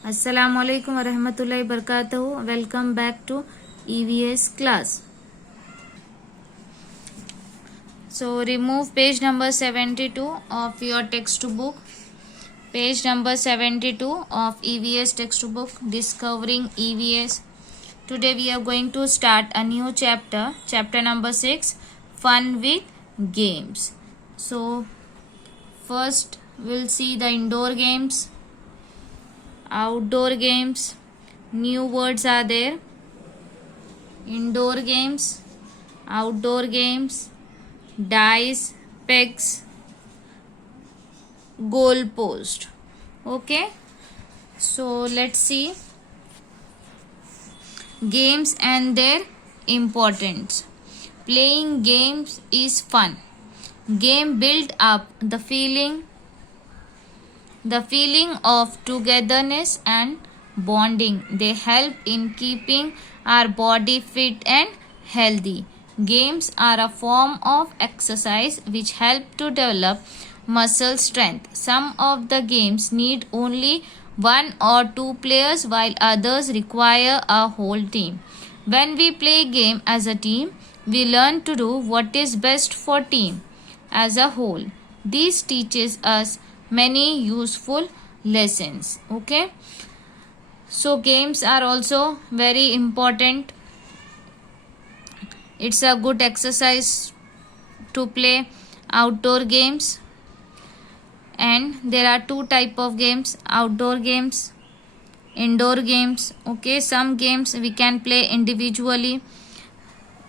Assalamualaikum warahmatullahi wabarakatuh. Welcome back to EVS class. So remove page number 72 of your textbook. Page number 72 of EVS textbook, Discovering EVS. Today we are going to start a new chapter. Chapter number 6, Fun with Games. So first we'll see the indoor games, outdoor games. New words are there: indoor games, outdoor games, dice, pegs, goal post. Okay, so let's see games and their importance. Playing games is fun. Game build up the feeling of togetherness and bonding. They help in keeping our body fit and healthy. Games are a form of exercise which help to develop muscle strength. Some of the games need only one or two players, while others require a whole team. When we play game as a team, we learn to do what is best for team as a whole. This teaches us many useful lessons. Okay, so games are also very important. It's a good exercise to play outdoor games, and there are two type of games: outdoor games, indoor games. Okay, some games we can play individually,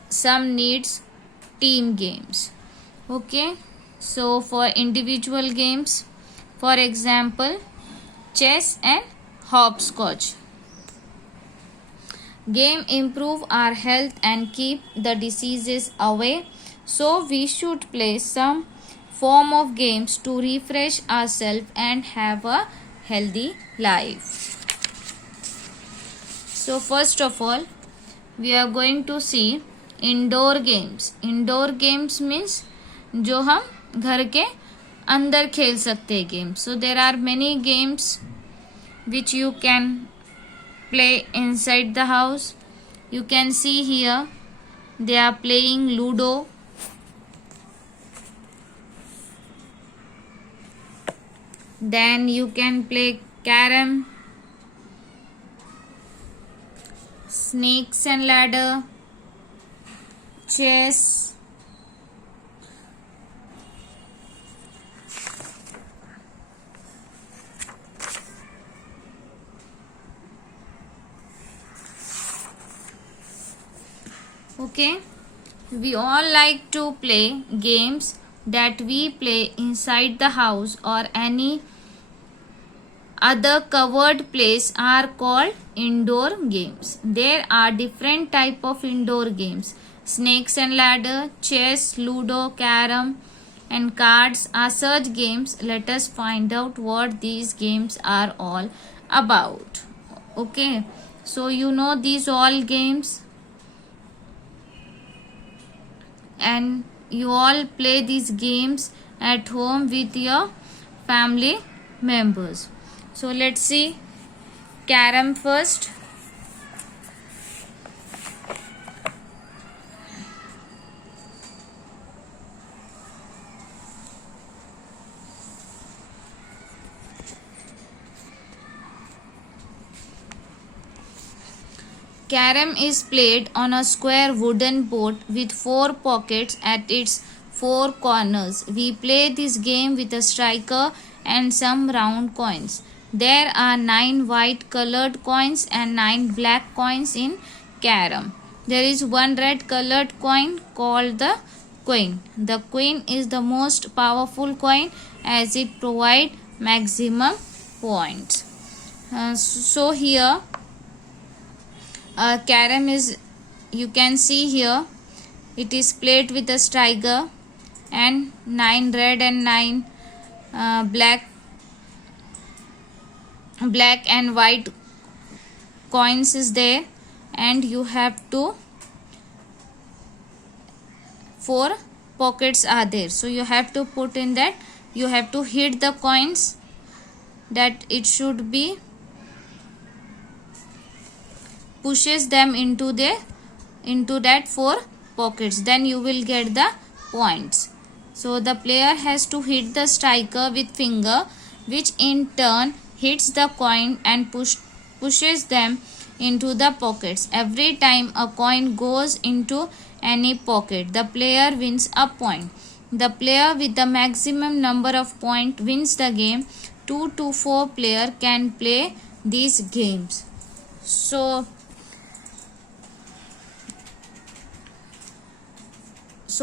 some needs team games. Okay, so for individual games, for example, chess and hopscotch. Game improve our health and keep the diseases away. So we should play some form of games to refresh ourselves and have a healthy life. So first of all, we are going to see indoor games. Indoor games means जो हम घर के अंदर खेल सकते हैं game. So there are many games which you can play inside the house. You can see here they are playing Ludo, then you can play carom, snakes and ladder, chess, okay. We all like to play games that we play inside the house or any other covered place are called indoor games. There are different type of indoor games: snakes and ladder, chess, ludo, carom and cards are such games. Let us find out what these games are all about. Okay, so you know these all games, and you all play these games at home with your family members. So let's see carom first. Carom is played on a square wooden board with 4 pockets at its 4 corners. We play this game with a striker and some round coins. There are 9 white colored coins and 9 black coins in carom. There is one red colored coin called the queen. The queen is the most powerful coin as it provides maximum points. So here carom is, you can see here, it is played with a striker and 9 red and 9 black and white coins is there, and you have to 4 pockets are there. So you have to put in that, you have to hit the coins that it should be pushes them into that 4 pockets, then you will get the points. So the player has to hit the striker with finger, which in turn hits the coin and pushes them into the pockets. Every time a coin goes into any pocket, the player wins a point. The player with the maximum number of points wins the game. 2 to 4 players can play these games. So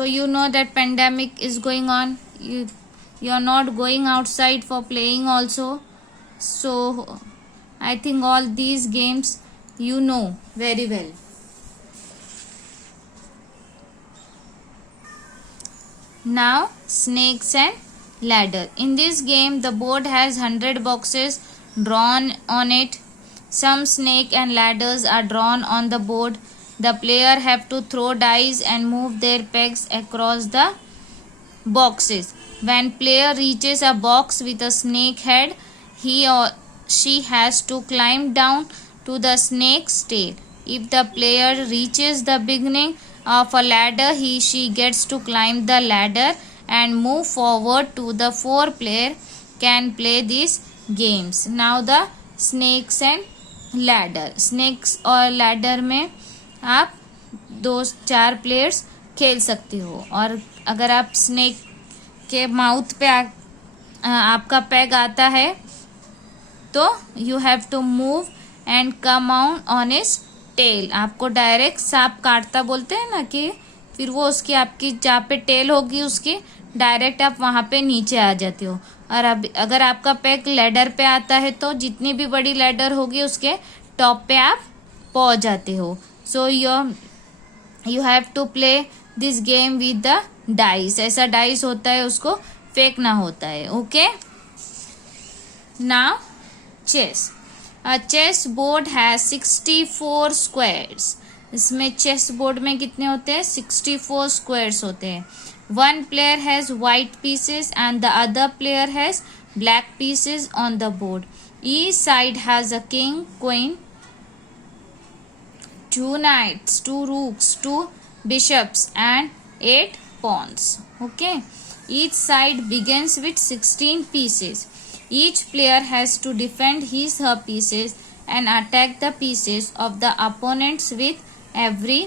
you know that pandemic is going on. You are not going outside for playing also. So I think all these games you know very well. Now snakes and ladder. In this game the board has 100 boxes drawn on it. Some snake and ladders are drawn on the board. The player have to throw dice and move their pegs across the boxes. When player reaches a box with a snake head, he or she has to climb down to the snake's tail. If the player reaches the beginning of a ladder, she gets to climb the ladder and move forward to the 4 player can play these games. Now the snakes and ladder. Snakes और ladder में आप 2-4 players खेल सकते हो. और अगर आप snake के माउथ पे आपका पैग आता है तो you have to move and come on is tail. आपको डायरेक्ट सांप काटता बोलते हैं ना, कि फिर वो उसकी आपकी जहाँ पे टेल होगी उसकी डायरेक्ट आप वहाँ पे नीचे आ जाते हो. और अब अगर आपका पैग लैडर पे आता है तो जितनी भी बड़ी लैडर होगी उसके टॉप पे आप पहुँच जाते हो. So you have to play this game with the dice. ऐसा डाइस होता है, उसको फेंकना होता है. Okay. Now chess. A chess board has 64 squares. इसमें चेस बोर्ड में कितने होते हैं? 64 स्क्वायर्स होते हैं. One player has white pieces and the other player has black pieces on the board. Each side has a king, queen, 2 knights, 2 rooks, 2 bishops and 8 pawns. Okay. Each side begins with 16 pieces. Each player has to defend her pieces and attack the pieces of the opponents with every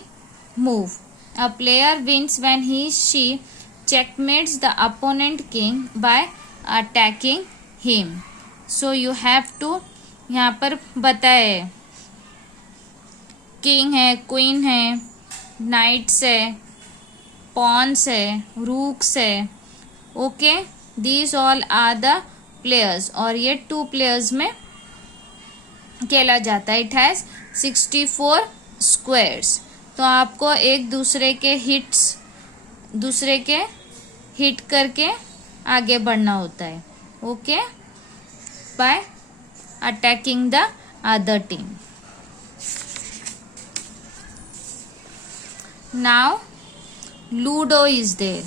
move. A player wins when she checkmates the opponent king by attacking him. So you have to यहाँ पर बताए king है, queen है, nights है, Pond's है, rooks है. Okay. These all are the players. और ये 2 प्लेयर्स में खेला जाता है. It has 64 squares. तो आपको एक दूसरे के हिट करके आगे बढ़ना होता है. Okay. By attacking the other team. Now Ludo is there.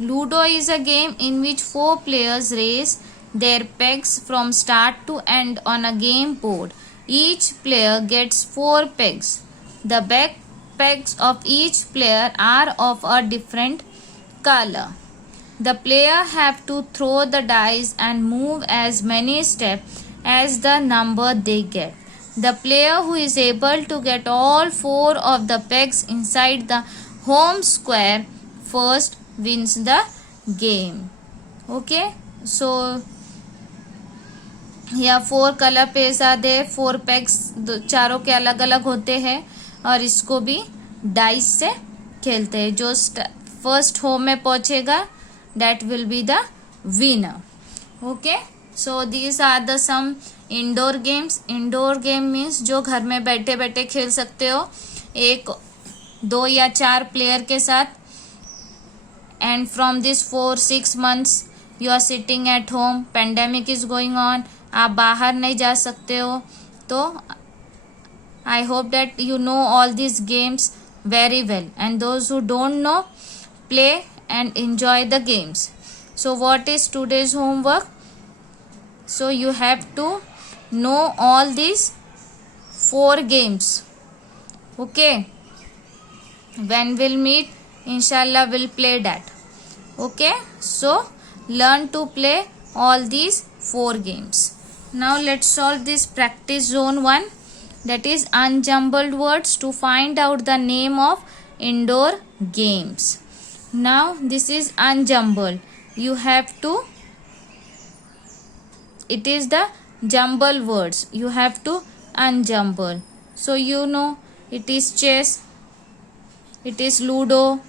Ludo is a game in which 4 players race their pegs from start to end on a game board. Each player gets 4 pegs. The back pegs of each player are of a different color. The player have to throw the dice and move as many steps as the number they get. The player who is able to get all 4 of the pegs inside the home square first wins the game. Okay. So यहाँ 4 color page आते हैं. 4 pegs चारों के अलग अलग होते हैं और इसको भी डाइस से खेलते हैं. जो फर्स्ट होम में पहुंचेगा that will be the winner. Okay. So these are the some indoor games. Indoor game means जो घर में बैठे बैठे खेल सकते हो 1, 2 या 4 प्लेयर के साथ. And from this 4-6 months you are sitting at home. Pandemic is going on. आप बाहर नहीं जा सकते हो. तो I hope that you know all these games very well. And those who don't know, play and enjoy the games. So what is today's homework? So you have to know all these 4 games. Okay, when we'll meet, inshallah we'll play that. Okay, so learn to play all these 4 games. Now let's solve this practice zone 1, that is unjumbled words to find out the name of indoor games. Now this is unjumbled. You have to, it is the jumble words. You have to unjumble. So you know it is chess, it is ludo,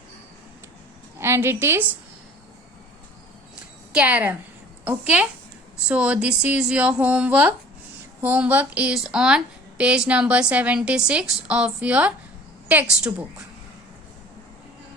and it is carom. Okay, so this is your homework. Homework is on page number 76 of your textbook.